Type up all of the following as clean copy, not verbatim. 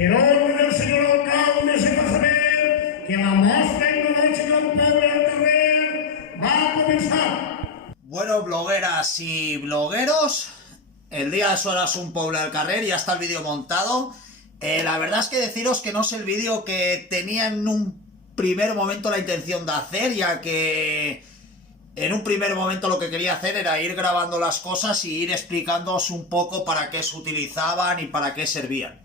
Per ordine del signor alcalde se fa saber que la mostra noche del poble al carrer va a comenzar. Bueno, blogueras y blogueros, el día es horas un poble al carrer, ya está el vídeo montado. La verdad es que deciros que no es el vídeo que tenía en un primer momento la intención de hacer, ya que en un primer momento lo que quería hacer era ir grabando las cosas y ir explicándoos un poco para qué se utilizaban y para qué servían.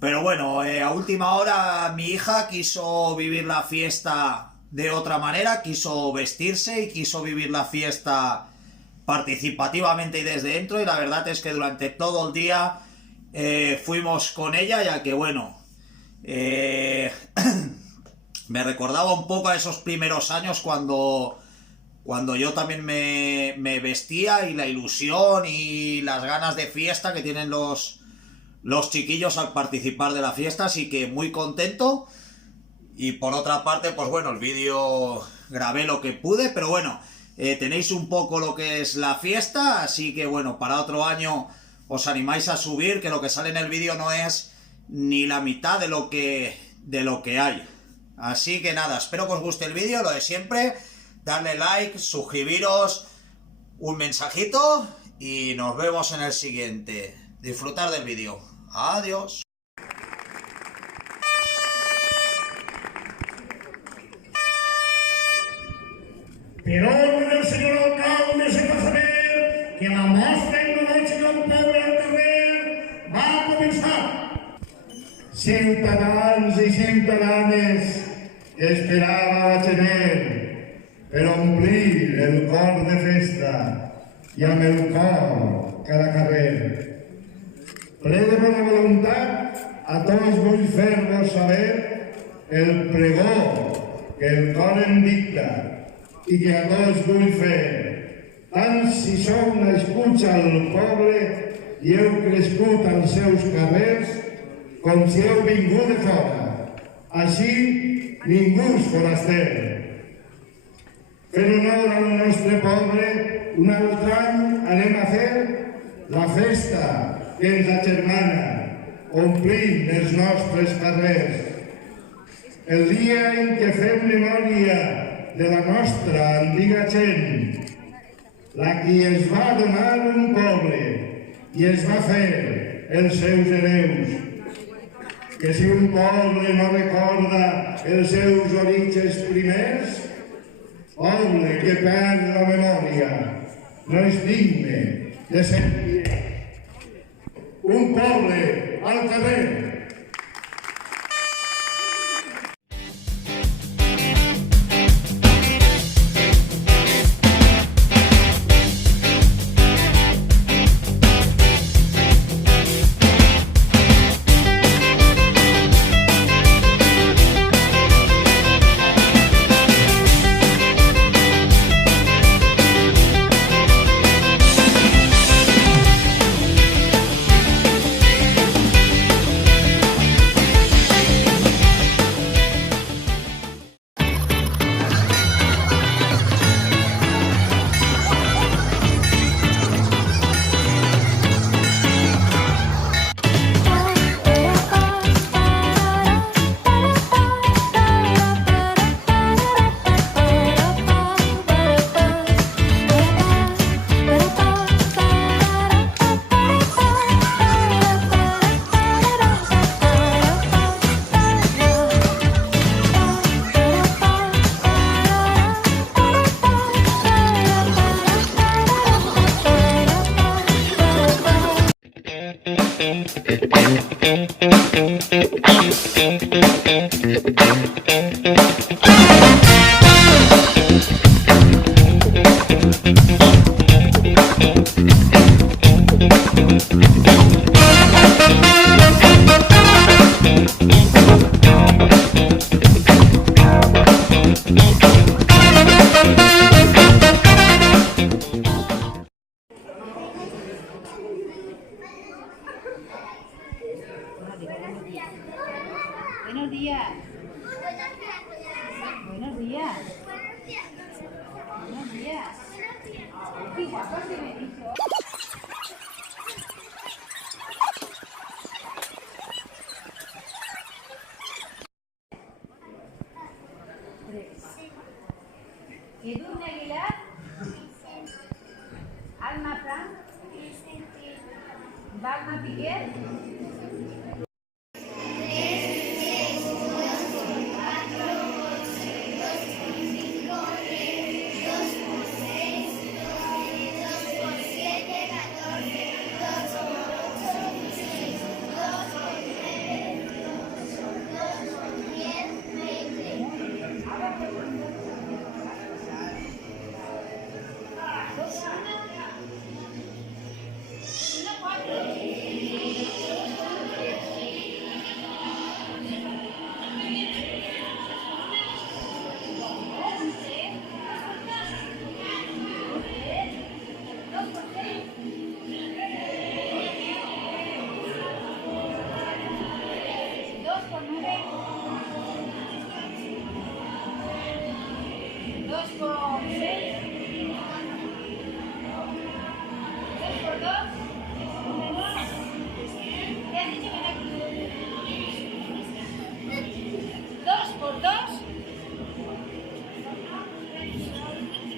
Pero bueno, a última hora mi hija quiso vivir la fiesta de otra manera, quiso vestirse y quiso vivir la fiesta participativamente y desde dentro, y la verdad es que durante todo el día fuimos con ella, ya que bueno, me recordaba un poco a esos primeros años cuando yo también me vestía, y la ilusión y las ganas de fiesta que tienen los chiquillos al participar de la fiesta, así que muy contento. Y por otra parte, pues bueno, el vídeo grabé lo que pude, pero bueno, tenéis un poco lo que es la fiesta, así que bueno, para otro año os animáis a subir, que lo que sale en el vídeo no es ni la mitad de lo que hay. Así que nada, espero que os guste el vídeo, lo de siempre, darle like, suscribiros, un mensajito y nos vemos en el siguiente. Disfrutar del vídeo. Adiós. Per ordine del signor alcalde se fa saber que la mostra noche del poble al carrer va a comenzar. Ciutadans i ciutadanes que esperava gener per omplir el cor de festa i amb el cor cada carrer. Ple de bona voluntat, a tots vull fer-vos saber el pregó que el cor em dicta i que a tots vull fer. Tant si sou nascuts al poble i heu crescut als seus carrers, com si heu vingut de fora. Així, ningú és foraster. Per honor al nostre poble, un altre any anem a fer la festa que ens agermana, omplint els nostres carrers. El dia en què fem memòria de la nostra antiga gent, la qui ens va donar un poble i ens va fer els seus hereus. Que si un poble no recorda els seus orígens primers, poble que perd la memòria, no és digne de ser un poble al carrer. Buenos días. Edurne Aguilar. Alma Frank. Dalma Piquer.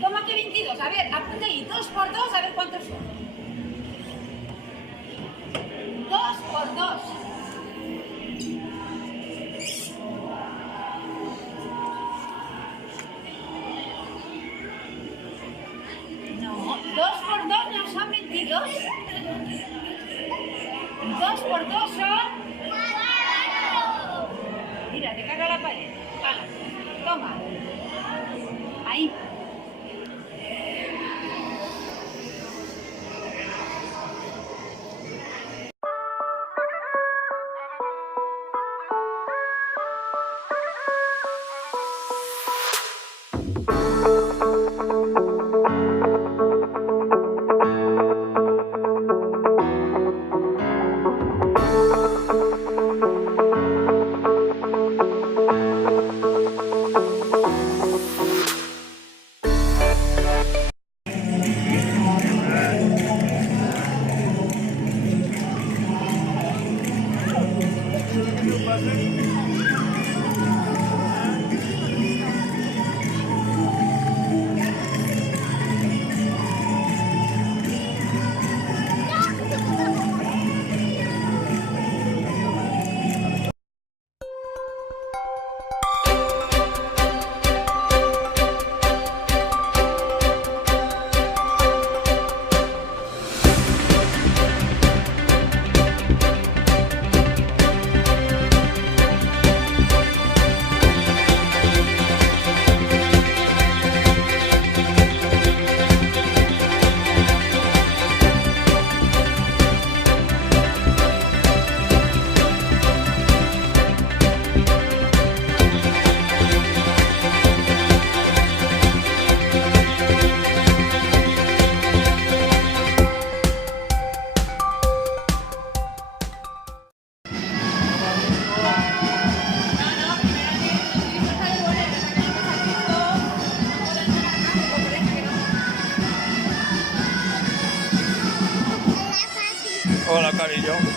¿Cómo que 22? A ver, apunte ahí. 2 por 2, a ver cuántos son. 2 por 2. No, 2 por 2 no son 22. 2 por 2 son... Mira, te caga la pared. Vale, toma. Ahí. Hola, cariño.